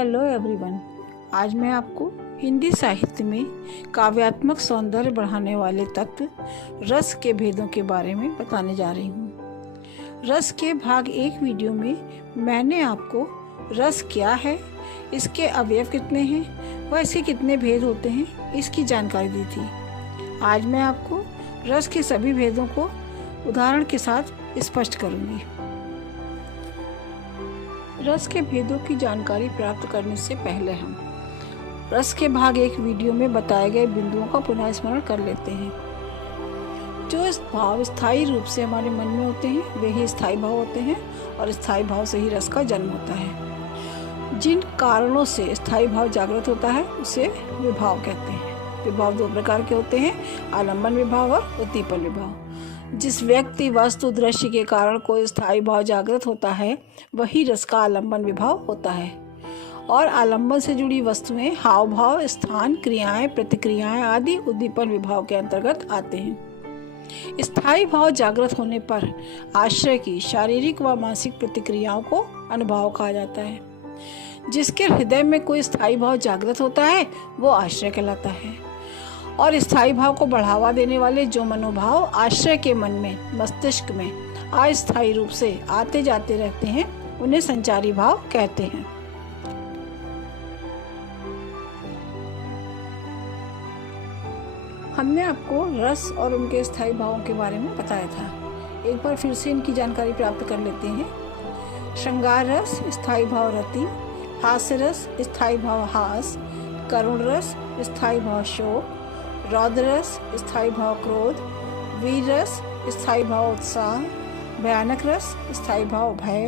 Hello everyone. आज मैं आपको हिंदी साहित्य में काव्यात्मक सौंदर्य बढ़ाने वाले तत्व रस के भेदों के बारे में बताने जा रही हूँ। रस के भाग 1 वीडियो में मैंने आपको रस क्या है, इसके अवयव कितने हैं व इसके कितने भेद होते हैं, इसकी जानकारी दी थी। आज मैं आपको रस के सभी भेदों को उदाहरण के साथ स्पष्ट करूँगी। रस के भेदों की जानकारी प्राप्त करने से पहले हम रस के भाग 1 वीडियो में बताए गए बिंदुओं का पुनः स्मरण कर लेते हैं। जो भाव स्थायी रूप से हमारे मन में होते हैं वे ही स्थायी भाव होते हैं और स्थायी भाव से ही रस का जन्म होता है। जिन कारणों से स्थायी भाव जागृत होता है उसे विभाव कहते हैं। विभाव 2 प्रकार के होते हैं, आलंबन विभाव और उद्दीपन विभाव। जिस व्यक्ति वस्तु दृश्य के कारण कोई स्थायी भाव जागृत होता है वही रस का आलंबन विभाव होता है, और आलंबन से जुड़ी वस्तुएं हाव भाव, स्थान, क्रियाएं, प्रतिक्रियाएं आदि उद्दीपन विभाव के अंतर्गत आते हैं। स्थायी भाव जागृत होने पर आश्रय की शारीरिक व मानसिक प्रतिक्रियाओं को अनुभाव कहा जाता है। जिसके हृदय में कोई स्थायी भाव जागृत होता है वो आश्रय कहलाता है, और स्थायी भाव को बढ़ावा देने वाले जो मनोभाव आश्रय के मन में, मस्तिष्क में अस्थायी रूप से आते जाते रहते हैं उन्हें संचारी भाव कहते हैं। हमने आपको रस और उनके स्थायी भावों के बारे में बताया था। एक बार फिर से इनकी जानकारी प्राप्त कर लेते हैं। श्रृंगार रस स्थायी भाव रति, हास्य रस स्थायी भाव हास, करुण रस स्थायी भाव शोक, रौद्र रस स्थायी भाव क्रोध, वीर रस स्थायी भाव उत्साह, भयानक रस स्थायी भाव भय,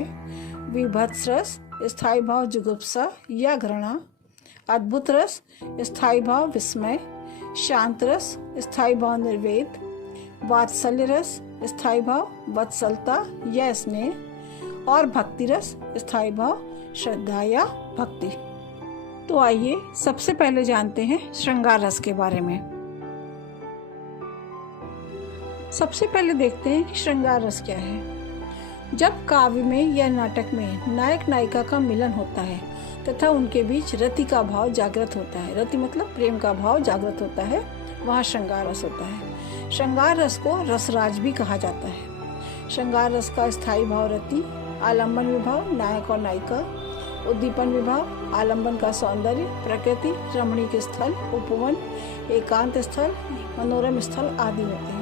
विभत्स रस स्थायी भाव जुगुप्सा या घृणा, अद्भुत रस स्थायी भाव विस्मय, शांत रस स्थायी भाव निर्वेद, वात्सल्य रस स्थायी भाव वत्सलता या स्नेह, और भक्ति रस स्थायी भाव श्रद्धा या भक्ति। तो आइए सबसे पहले जानते हैं श्रृंगार रस के बारे में। सबसे पहले देखते हैं कि श्रृंगार रस क्या है। जब काव्य में या नाटक में नायक नायिका का मिलन होता है तथा उनके बीच रति का भाव जागृत होता है, रति मतलब प्रेम का भाव जागृत होता है, वहाँ श्रृंगार रस होता है। श्रृंगार रस को रसराज भी कहा जाता है। श्रृंगार रस का स्थायी भाव रति, आलंबन विभाव नायक और नायिका, उद्दीपन विभाव आलंबन का सौंदर्य, प्रकृति, रमणीक स्थल, उपवन, एकांत स्थल, मनोरम स्थल आदि होते हैं।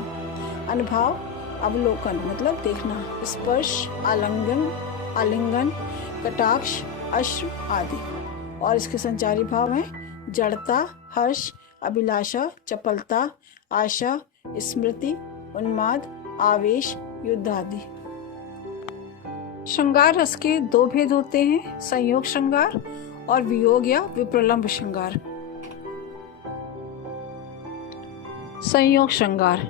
अनुभव अवलोकन मतलब देखना, स्पर्श, आलिंगन, कटाक्ष, अश्रु आदि, और इसके संचारी भाव हैं जड़ता, हर्ष, अभिलाषा, चपलता, आशा, स्मृति, उन्माद, आवेश, युद्ध आदि। श्रृंगार रस के 2 भेद होते हैं, संयोग श्रृंगार और वियोग या विप्रलंब श्रृंगार। संयोग श्रृंगार,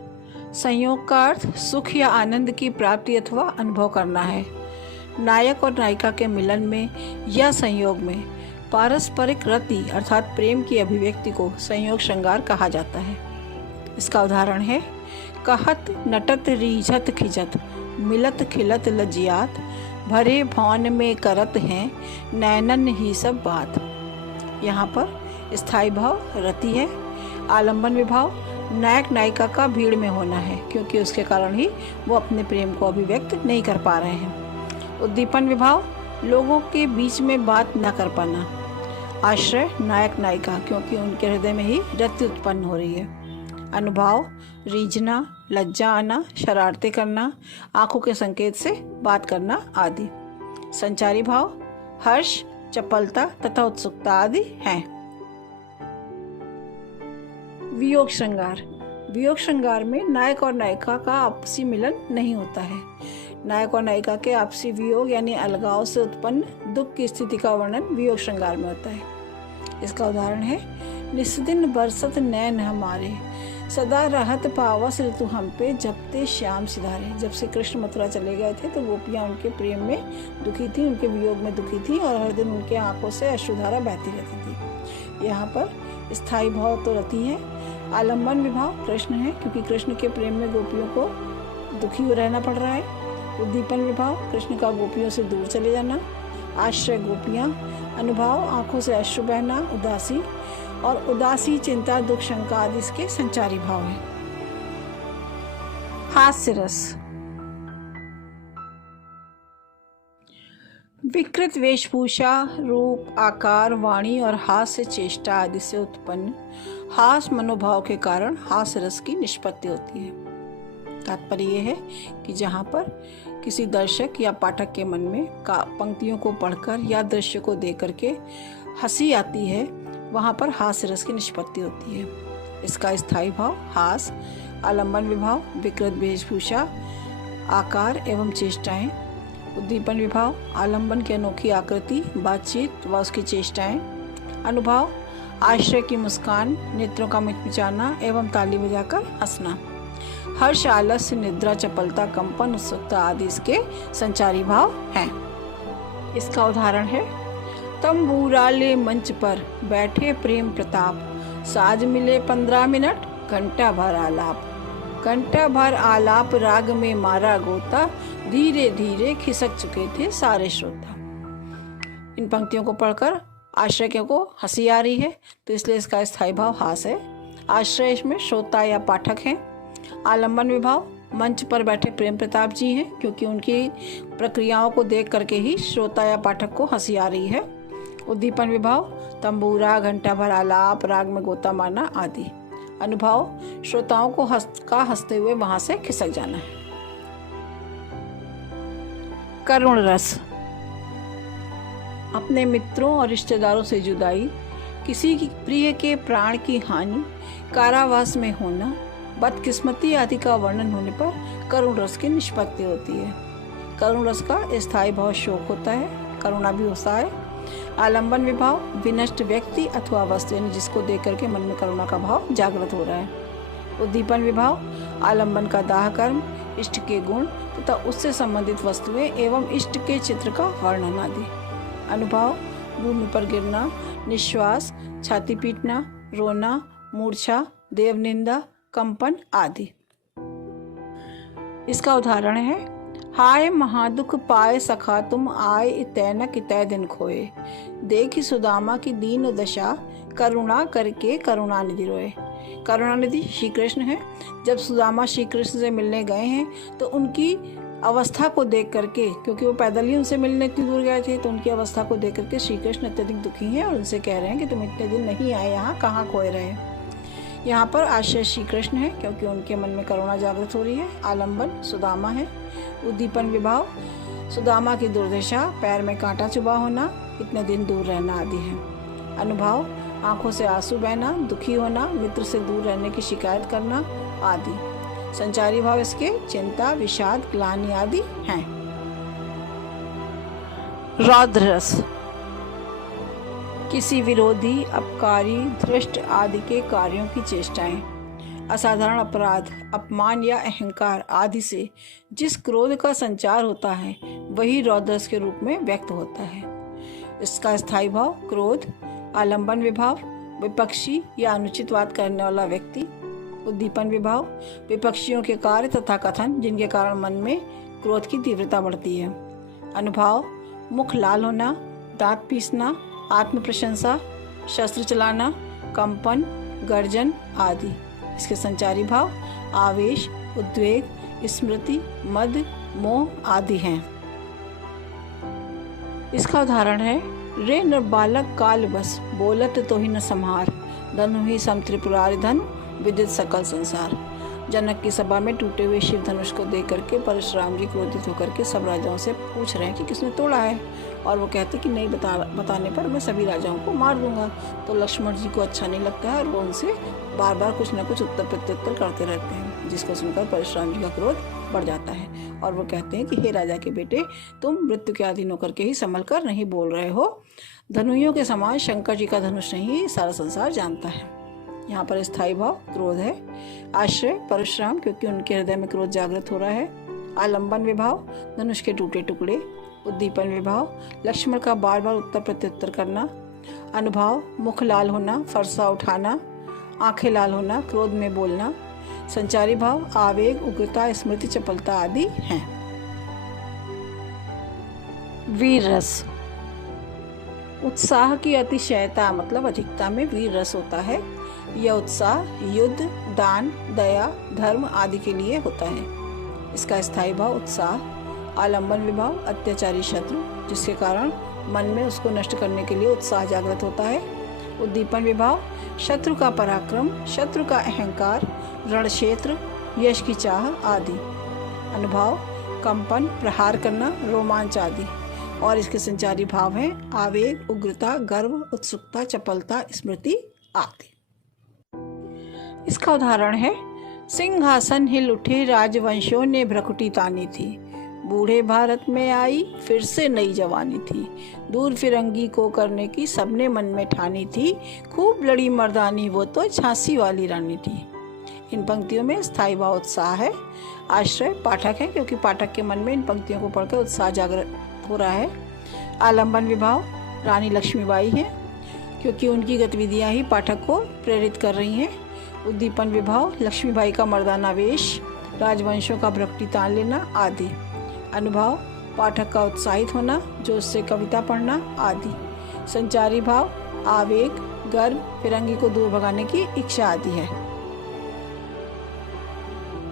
संयोग का अर्थ सुख या आनंद की प्राप्ति अथवा अनुभव करना है। नायक और नायिका के मिलन में या संयोग में पारस्परिक रति अर्थात प्रेम की अभिव्यक्ति को संयोग श्रृंगार कहा जाता है। इसका उदाहरण है कहत नटत रीझत खिजत, मिलत खिलत लजियात, भरे भौन में करत हैं नैनन ही सब बात। यहाँ पर स्थायी भाव रति है। आलंबन विभाव नायक नायिका का भीड़ में होना है क्योंकि उसके कारण ही वो अपने प्रेम को अभिव्यक्त नहीं कर पा रहे हैं। उद्दीपन विभाव लोगों के बीच में बात न कर पाना। आश्रय नायक नायिका क्योंकि उनके हृदय में ही रति उत्पन्न हो रही है। अनुभाव रीझना, लज्जा आना, शरारतें करना, आंखों के संकेत से बात करना आदि। संचारी भाव हर्ष, चपलता तथा उत्सुकता आदि हैं। वियोग श्रृंगार, वियोग श्रृंगार में नायक और नायिका का आपसी मिलन नहीं होता है। नायक और नायिका के आपसी वियोग यानी अलगाव से उत्पन्न दुख की स्थिति का वर्णन वियोग श्रृंगार में होता है। इसका उदाहरण है निस्दिन बरसत नैन हमारे, सदा रहत पावस ऋतु हम पे, जब ते श्याम सिधारे। जब से कृष्ण मथुरा चले गए थे तो गोपियाँ उनके प्रेम में दुखी थी, उनके वियोग में दुखी थी, और हर दिन उनके आंखों से अश्रुधारा बहती रहती थी। यहाँ पर स्थायी भाव तो रति है। आलंबन विभाव कृष्ण है क्योंकि कृष्ण के प्रेम में गोपियों को दुखी रहना पड़ रहा है। उद्दीपन विभाव कृष्ण का गोपियों से दूर चले जाना। आश्रय गोपियाँ, अनुभाव आंखों से अश्रु बहना, उदासी, और उदासी चिंता दुख शंका आदि इसके संचारी भाव हैं। हास्य रस। विकृत वेशभूषा, रूप, आकार, वाणी और हास्य चेष्टा आदि से उत्पन्न हास्य मनोभाव के कारण हास्य रस की निष्पत्ति होती है। तात्पर्य यह है कि जहाँ पर किसी दर्शक या पाठक के मन में पंक्तियों को पढ़कर या दृश्य को देख करके हंसी आती है, वहाँ पर हास्य रस की निष्पत्ति होती है। इसका स्थायी भाव हास, आलंबन विभाव, विकृत वेशभूषा, आकार एवं चेष्टाएं, उद्दीपन विभाव, आलंबन की अनोखी आकृति, बातचीत व उसकी चेष्टाएं, अनुभाव, आश्रय की मुस्कान, नेत्रों का मिचमिचाना एवं ताली बजाकर हंसना, हर्ष, आलस्य, निद्रा, चपलता, कंपन, उत्सुकता आदि इसके संचारी भाव हैं। इसका उदाहरण है तंबूराले मंच पर बैठे प्रेम प्रताप, साज मिले 15 मिनट, घंटा भर आलाप, घंटा भर आलाप राग में मारा गोता, धीरे धीरे खिसक चुके थे सारे श्रोता। इन पंक्तियों को पढ़कर आश्रय को हंसी आ रही है, तो इसलिए इसका स्थायी भाव हास है। आश्रय इसमें श्रोता या पाठक हैं। आलंबन विभाव मंच पर बैठे प्रेम प्रताप जी हैं, क्योंकि उनकी प्रक्रियाओं को देख करके ही श्रोता या पाठक को हंसी आ रही है। उद्दीपन विभाव तंबूरा, घंटा भर आलाप, राग में गोता मारना आदि। अनुभाव श्रोताओं को हंसते हुए वहां से खिसक जाना है। करुण रस। अपने मित्रों और रिश्तेदारों से जुदाई, किसी की प्रिय के प्राण की हानि, कारावास में होना, बदकिस्मती आदि का वर्णन होने पर करुण रस की निष्पत्ति होती है। करुण रस का स्थायी भाव शोक होता है, करुणा भी होता है। आलंबन विभाव विनष्ट व्यक्ति अथवा वस्तु, यानी जिसको देख करके मन में करुणा का भाव जागृत हो रहा है। उद्दीपन विभाव आलंबन का दाह कर्म, इष्ट के गुण तथा उससे संबंधित वस्तुएं एवं इष्ट के चित्र का वर्णन आदि। अनुभाव भूमि पर गिरना, निश्वास, छाती पीटना, रोना, मूर्छा, देवनिंदा, कंपन आदि। इसका उदाहरण है हाय महादुख पाए सखा तुम आए, इतै न कितै दिन खोए, देखी सुदामा की दीन दशा, करुणा करके करुणानिधि रोए। करुणानिधि श्री कृष्ण है। जब सुदामा श्री कृष्ण से मिलने गए हैं तो उनकी अवस्था को देख करके, क्योंकि वो पैदल ही उनसे मिलने इतनी दूर गए थे, तो उनकी अवस्था को देख करके श्री कृष्ण अत्यधिक दुखी हैं और उनसे कह रहे हैं कि तुम इतने दिन नहीं आए, यहाँ कहाँ खोए रहे। यहाँ पर आश्रय श्री कृष्ण है, क्योंकि उनके मन में करुणा जागृत हो रही है। आलंबन सुदामा है। उद्दीपन विभाव सुदामा की दुर्दशा, पैर में कांटा चुभा होना, इतने दिन दूर रहना आदि है। अनुभाव आंखों से आंसू बहना, दुखी होना, मित्र से दूर रहने की शिकायत करना आदि। संचारी भाव इसके चिंता, विषाद, ग्लानि आदि हैं। रौद्र रस। किसी विरोधी, अपकारी, धृष्ट आदि के कार्यों की चेष्टाएं, असाधारण अपराध, अपमान या अहंकार आदि से जिस क्रोध का संचार होता है वही रौद्र रस के रूप में व्यक्त होता है। इसका स्थायी भाव क्रोध। आलंबन विभाव विपक्षी या अनुचित बात करने वाला व्यक्ति। उद्दीपन विभाव विपक्षियों के कार्य तथा कथन जिनके कारण मन में क्रोध की तीव्रता बढ़ती है। अनुभाव मुख लाल होना, दांत पीसना, आत्म प्रशंसा, शस्त्र चलाना, कंपन, गर्जन आदि। इसके संचारी भाव आवेश, उद्वेग, स्मृति, मद, मोह आदि हैं। इसका उदाहरण है रे नर बालक काल बस, बोलत तो ही न संहार, धनु ही सम त्रिपुरारि धन, विदित सकल संसार। जनक की सभा में टूटे हुए शिव धनुष को देख करके परशुराम जी क्रोधित होकर के सब राजाओं से पूछ रहे हैं कि किसने तोड़ा है, और वो कहते कि नहीं बताने पर मैं सभी राजाओं को मार दूंगा। तो लक्ष्मण जी को अच्छा नहीं लगता है और वो उनसे बार बार कुछ न कुछ उत्तर प्रत्युत्तर करते रहते हैं, जिसको सुनकर परशुराम जी का क्रोध बढ़ जाता है और वो कहते हैं कि हे राजा के बेटे, तुम मृत्यु के अधीन होकर के ही संभल कर नहीं बोल रहे हो। धनुइयों के समान शंकर जी का धनुष नहीं सारा संसार जानता है। यहाँ पर स्थायी भाव क्रोध है। आश्रय परशुराम, क्योंकि उनके हृदय में क्रोध जागृत हो रहा है। आलंबन विभाव धनुष के टूटे टुकड़े। उद्दीपन विभाव लक्ष्मण का बार बार उत्तर प्रत्युत्तर करना। अनुभाव मुख लाल होना, फरसा उठाना, आंखें लाल होना, क्रोध में बोलना। संचारी भाव आवेग, उग्रता, स्मृति, चपलता आदि हैं। वीर रस। उत्साह की अतिशयता मतलब अधिकता में वीर रस होता है। यह उत्साह युद्ध, दान, दया, धर्म आदि के लिए होता है। इसका स्थायी भाव उत्साह। आलंबन विभाव अत्याचारी शत्रु, जिसके कारण मन में उसको नष्ट करने के लिए उत्साह जागृत होता है। उद्दीपन विभाव शत्रु का पराक्रम, शत्रु का अहंकार, रण क्षेत्र, यश की चाह आदि। अनुभाव कंपन, प्रहार करना, रोमांच आदि। और इसके संचारी भाव हैं आवेग, उग्रता, गर्व, उत्सुकता, चपलता, स्मृति आदि। इसका उदाहरण है सिंहासन हिल उठे, राजवंशों ने भ्रकुटी तानी थी। बूढ़े भारत में आई फिर से नई जवानी थी। दूर फिरंगी को करने की सबने मन में ठानी थी। खूब लड़ी मर्दानी वो तो झांसी वाली रानी थी। इन पंक्तियों में स्थायी भाव उत्साह है। आश्रय पाठक है, क्योंकि पाठक के मन में इन पंक्तियों को पढ़कर उत्साह जागृत हो रहा है। आलंबन विभाव रानी लक्ष्मीबाई है, क्योंकि उनकी गतिविधियां ही पाठक को प्रेरित कर रही हैं। उद्दीपन विभाव लक्ष्मीबाई का मर्दाना वेश, राजवंशों का भ्रकुटी तान लेना आदि। अनुभाव पाठक का उत्साहित होना, जो उससे कविता पढ़ना आदि। संचारी भाव आवेग, गर्व, फिरंगी को दूर भगाने की इच्छा आदि है।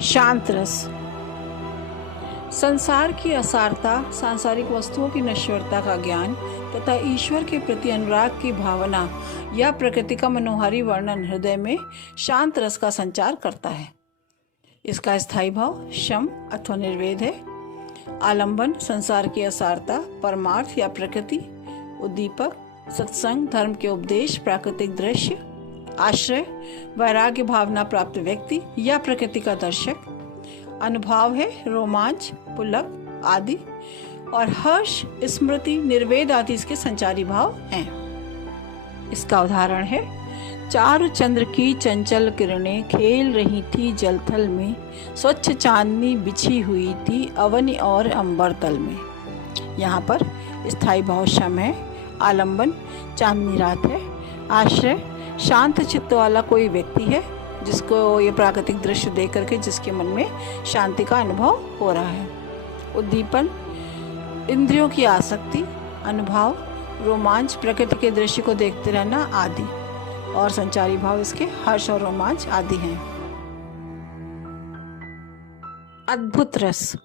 शांत रस संसार की असारता, सांसारिक वस्तुओं की नश्वरता का ज्ञान तथा ईश्वर के प्रति अनुराग की भावना या प्रकृति का मनोहारी वर्णन हृदय में शांत रस का संचार करता है। इसका स्थायी भाव शम अथवा निर्वेद है। आलंबन संसार की असारता, परमार्थ या प्रकृति। उद्दीपक सत्संग, धर्म के उपदेश, प्राकृतिक दृश्य। आश्रय वैराग्य भावना प्राप्त व्यक्ति या प्रकृति का दर्शक। अनुभाव है रोमांच, पुलक आदि। और हर्ष, स्मृति, निर्वेद आदि इसके संचारी भाव हैं। इसका उदाहरण है चारु चंद्र की चंचल किरणें खेल रही थी जलथल में, स्वच्छ चांदनी बिछी हुई थी अवनि और अंबर तल में। यहाँ पर स्थायी भाव शम है। आलंबन चांदनी रात है। आश्रय शांत चित्त वाला कोई व्यक्ति है, जिसको ये प्राकृतिक दृश्य देख करके जिसके मन में शांति का अनुभव हो रहा है। उद्दीपन इंद्रियों की आसक्ति। अनुभाव रोमांच, प्रकृति के दृश्य को देखते रहना आदि। और संचारी भाव इसके हर्ष और रोमांच आदि हैं। अद्भुत रस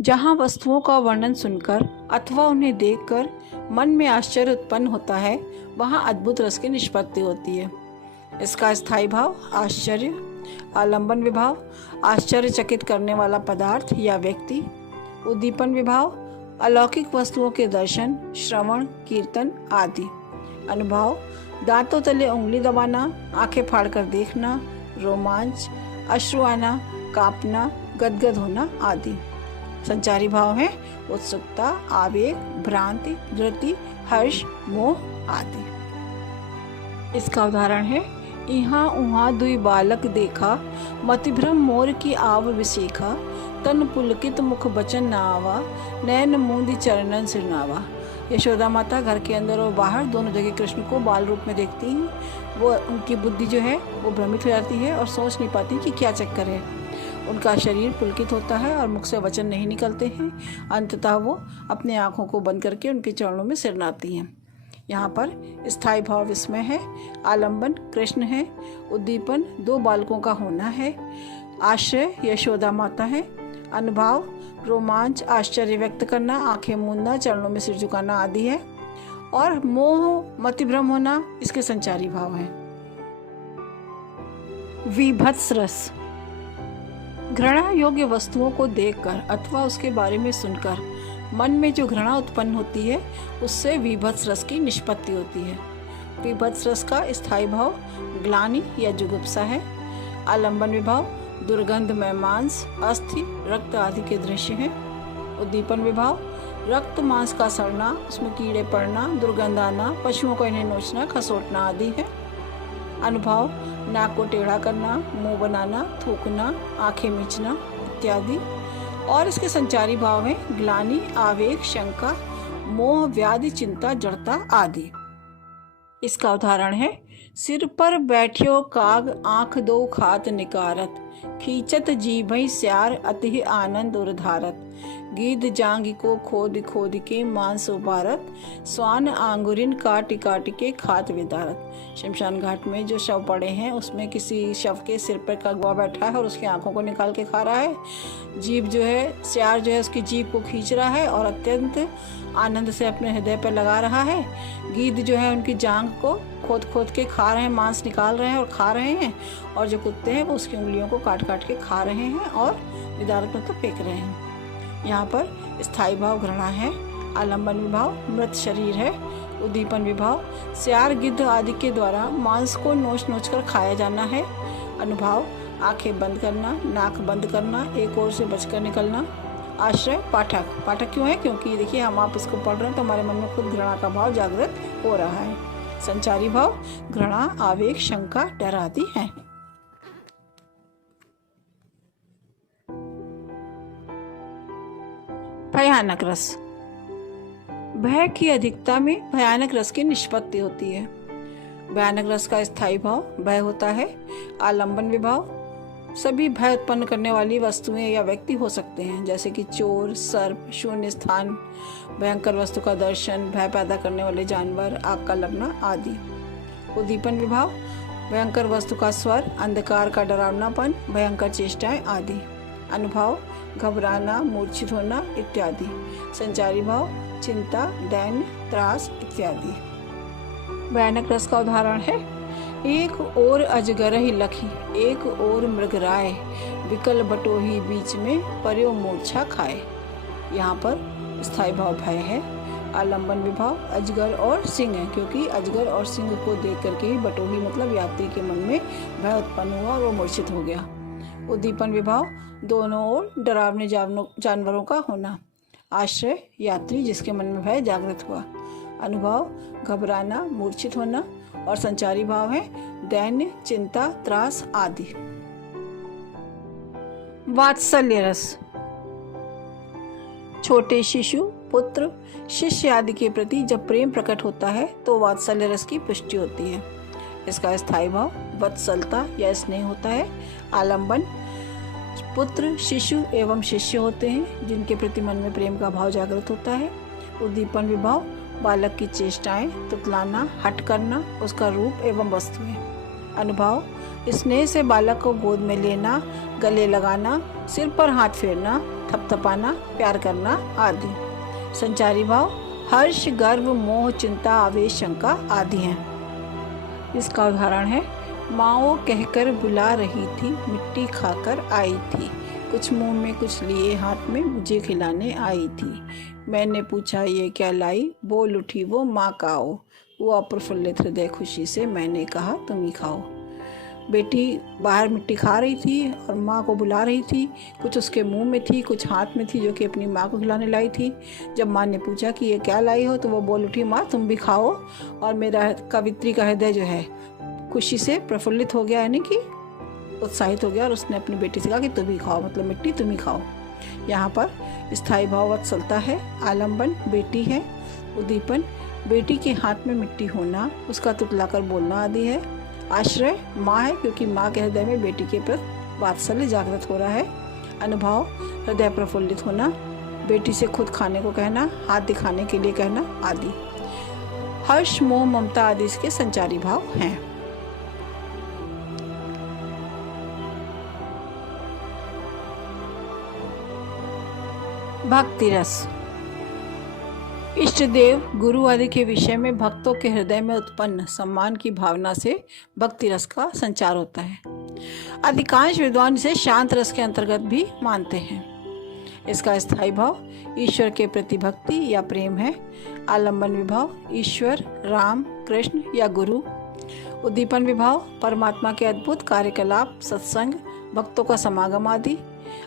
जहाँ वस्तुओं का वर्णन सुनकर अथवा उन्हें देखकर मन में आश्चर्य उत्पन्न होता है, वहाँ अद्भुत रस की निष्पत्ति होती है। इसका स्थायी भाव आश्चर्य। आलंबन विभाव आश्चर्यचकित करने वाला पदार्थ या व्यक्ति। उद्दीपन विभाव अलौकिक वस्तुओं के दर्शन, श्रवण, कीर्तन आदि। अनुभाव दांतों तले उंगली दबाना, आंखें फाड़कर देखना, रोमांच, अश्रु आना, कांपना, गदगद होना आदि। संचारी भाव है उत्सुकता, आवेग, भ्रांति, धृति, हर्ष, मोह आदि। इसका उदाहरण है इहाँ उहाँ दुई बालक देखा, मतिभ्रम मोर की आव विसेखा, तन पुलकित मुख बचन नावा, नयन मूंदी चरणन सिरनावा। यशोदा माता घर के अंदर और बाहर दोनों जगह कृष्ण को बाल रूप में देखती हैं। वो उनकी बुद्धि जो है वो भ्रमित हो जाती है और सोच नहीं पाती कि क्या चक्कर है। उनका शरीर पुलकित होता है और मुख से वचन नहीं निकलते हैं। अंततः वो अपने आँखों को बंद करके उनके चरणों में सिर नाती हैं। यहाँ पर स्थायी भाव विस्मय है। आलंबन कृष्ण है। उद्दीपन दो बालकों का होना है। आश्रय यशोदा माता है। अनुभाव रोमांच, आश्चर्य व्यक्त करना, आंखें मूंदना, चरणों में सिर झुकाना आदि है। और मोह, मतिभ्रम होना इसके संचारी भाव हैं। विभत्स रस घृणा योग्य वस्तुओं को देखकर अथवा उसके बारे में सुनकर मन में जो घृणा उत्पन्न होती है, उससे विभत्स रस की निष्पत्ति होती है। विभत्स रस का स्थायी भाव ग्लानि या जुगुप्सा है। आलंबन विभाव दुर्गंधमय मांस, अस्थि, रक्त आदि के दृश्य हैं। उद्दीपन विभाव रक्त मांस का सड़ना, उसमें कीड़े पड़ना, दुर्गंध आना, पशुओं को इन्हें नोचना, खसोटना आदि है। अनुभाव नाक को टेढ़ा करना, मुंह बनाना, थूकना, आंखें मीचना इत्यादि। और इसके संचारी भाव हैं ग्लानि, आवेग, शंका, मोह, व्याधि, चिंता, जड़ता आदि। इसका उदाहरण है सिर पर बैठ्यो काग, आंख दो खात निकारत, खींचत जीभई स्यार, अति आनंद उर्धारत, गीध जांग को खोद खोद के मांस उबारत, स्वान आंगुरिन काट काट के खात विदारत। शमशान घाट में जो शव पड़े हैं उसमें किसी शव के सिर पर कौवा बैठा है और उसकी आंखों को निकाल के खा रहा है। जीभ जो है, सियार जो है उसकी जीभ को खींच रहा है और अत्यंत आनंद से अपने हृदय पर लगा रहा है। गीध जो है उनकी जांग को खोद खोद के खा रहे हैं, मांस निकाल रहे हैं और खा रहे हैं। और जो कुत्ते हैं वो उसकी उंगलियों को काट काट के खा रहे हैं और विदारत मतलब फेंक रहे हैं। यहाँ पर स्थायी भाव घृणा है। आलम्बन विभाव मृत शरीर है। उद्दीपन विभाव सियार गिद्ध आदि के द्वारा मांस को नोच नोच कर खाया जाना है। अनुभाव आंखें बंद करना, नाक बंद करना, एक ओर से बचकर निकलना। आश्रय पाठक, पाठक क्यों है? क्योंकि देखिए हम आप इसको पढ़ रहे हैं तो हमारे मन में खुद घृणा का भाव जागृत हो रहा है। संचारी भाव घृणा, आवेग, शंका, डर आदि है। भयानक रस, भय की अधिकता में भयानक रस की निष्पत्ति होती है। भयानक रस का स्थायी भाव भय होता है। आलंबन विभाव सभी भय उत्पन्न करने वाली वस्तुएं या व्यक्ति हो सकते हैं, जैसे कि चोर, सर्प, शून्य स्थान, भयंकर वस्तु का दर्शन, भय पैदा करने वाले जानवर, आग का लगना आदि। उद्दीपन विभाव भयंकर वस्तु का स्वर, अंधकार का डरावनापन, भयंकर चेष्टाएं आदि। अनुभाव घबराना, मूर्छित होना इत्यादि। संचारी भाव चिंता, दैन्य, त्रास इत्यादि। भयानक रस का उदाहरण है एक ओर अजगर ही लखी, एक ओर मृगराय, विकल बटोही बीच में पर्यो मूर्छा खाए। यहाँ पर स्थायी भाव भय है। आलंबन विभाव अजगर और सिंह है, क्योंकि अजगर और सिंह को देख करके ही बटोही मतलब यात्री के मन में भय उत्पन्न हुआ और वो मूर्छित हो गया। उद्दीपन विभाव दोनों ओर डरावने जानवरों का होना। आश्रय यात्री जिसके मन में भय जागृत हुआ। अनुभाव घबराना, मूर्छित होना। और संचारी भाव है दैन्य, चिंता, त्रास आदि। वात्सल्य रस छोटे शिशु, पुत्र, शिष्य आदि के प्रति जब प्रेम प्रकट होता है तो वात्सल्य रस की पुष्टि होती है। इसका स्थायी भाव वत्सलता या स्नेह होता है। आलंबन पुत्र, शिशु एवं शिष्य होते हैं जिनके प्रति मन में प्रेम का भाव जागृत होता है। उद्दीपन विभाव बालक की चेष्टाएं, तुतलाना, हट करना, उसका रूप एवं वस्तुएं। अनुभाव स्नेह से बालक को गोद में लेना, गले लगाना, सिर पर हाथ फेरना, थपथपाना, प्यार करना आदि। संचारी भाव हर्ष, गर्व, मोह, चिंता, आवेश, शंका आदि हैं। इसका उदाहरण है माँ कहकर बुला रही थी, मिट्टी खाकर आई थी, कुछ मुंह में कुछ लिए हाथ में मुझे खिलाने आई थी। मैंने पूछा ये क्या लाई, बोल उठी वो माँ काओ, वो अप्रफुल्लित हृदय खुशी से मैंने कहा तुम ही खाओ। बेटी बाहर मिट्टी खा रही थी और माँ को बुला रही थी, कुछ उसके मुंह में थी, कुछ हाथ में थी जो कि अपनी माँ को खिलाने लाई थी। जब माँ ने पूछा कि ये क्या लाई हो तो वो बोल उठी माँ तुम भी खाओ। और मेरा कवित्री का हृदय जो है खुशी से प्रफुल्लित हो गया, यानी कि उत्साहित हो गया, और उसने अपनी बेटी से कहा कि तुम ही खाओ, मतलब मिट्टी तुम ही खाओ। यहाँ पर स्थायी भाव वत्सलता है। आलंबन बेटी है। उद्दीपन बेटी के हाथ में मिट्टी होना, उसका तुतलाकर बोलना आदि है। आश्रय माँ है, क्योंकि माँ के हृदय में बेटी के प्रति वात्सल्य जागृत हो रहा है। अनुभाव हृदय प्रफुल्लित होना, बेटी से खुद खाने को कहना, हाथ दिखाने के लिए कहना आदि। हर्ष, मोह, ममता आदि इसके संचारी भाव हैं। भक्ति रस इष्ट देव, गुरु आदि के विषय में भक्तों के हृदय में उत्पन्न सम्मान की भावना से भक्ति रस का संचार होता है। अधिकांश विद्वान इसे शांत रस के अंतर्गत भी मानते हैं। इसका स्थायी भाव ईश्वर के प्रति भक्ति या प्रेम है। आलंबन विभाव ईश्वर, राम, कृष्ण या गुरु। उद्दीपन विभाव परमात्मा के अद्भुत कार्यकलाप, सत्संग, भक्तों का समागम आदि।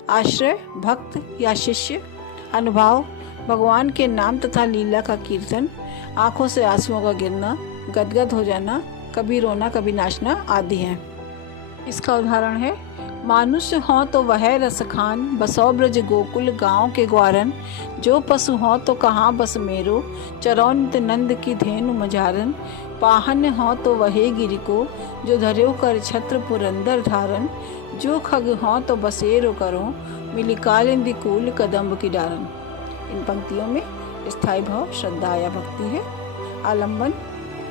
आश्रय भक्त या शिष्य। अनुभाव भगवान के नाम तथा लीला का कीर्तन, आंखों से आंसुओं का गिरना, गदगद हो जाना, कभी रोना कभी नाचना आदि हैं। इसका उदाहरण है मानुष्य हों तो वह रस खान, बसो ब्रज गोकुल गाँव के ग्वारन, जो पशु हों तो कहाँ बस मेरो, चरौनित नंद की धेनु मझारन, पाहन हों तो वहे गिरि को, जो धर्यो कर छत्र पुरंदर धारन, जो खग हों तो बसेरो करो, मिली कालिंदी कूल कदम्ब की डारन। इन पंक्तियों में स्थायी भाव श्रद्धा या भक्ति है। आलंबन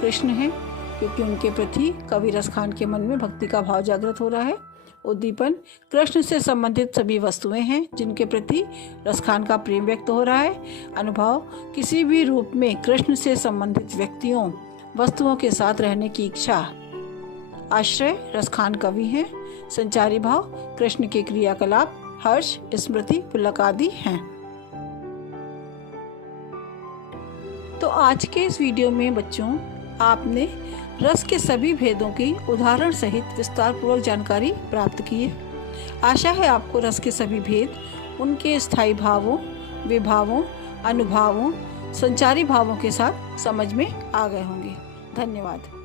कृष्ण है, क्योंकि उनके प्रति कवि रसखान के मन में भक्ति का भाव जागृत हो रहा है। उद्दीपन कृष्ण से संबंधित सभी वस्तुएं हैं जिनके प्रति रसखान का प्रेम व्यक्त हो रहा है। अनुभव किसी भी रूप में कृष्ण से संबंधित व्यक्तियों वस्तुओं के साथ रहने की इच्छा। आश्रय रसखान कवि हैं। संचारी भाव कृष्ण के क्रियाकलाप, हर्ष, स्मृति, पुलक आदि हैं। तो आज के इस वीडियो में बच्चों आपने रस के सभी भेदों की उदाहरण सहित विस्तार पूर्वक जानकारी प्राप्त की है। आशा है आपको रस के सभी भेद, उनके स्थायी भावों, विभावों, अनुभावों, संचारी भावों के साथ समझ में आ गए होंगे। धन्यवाद।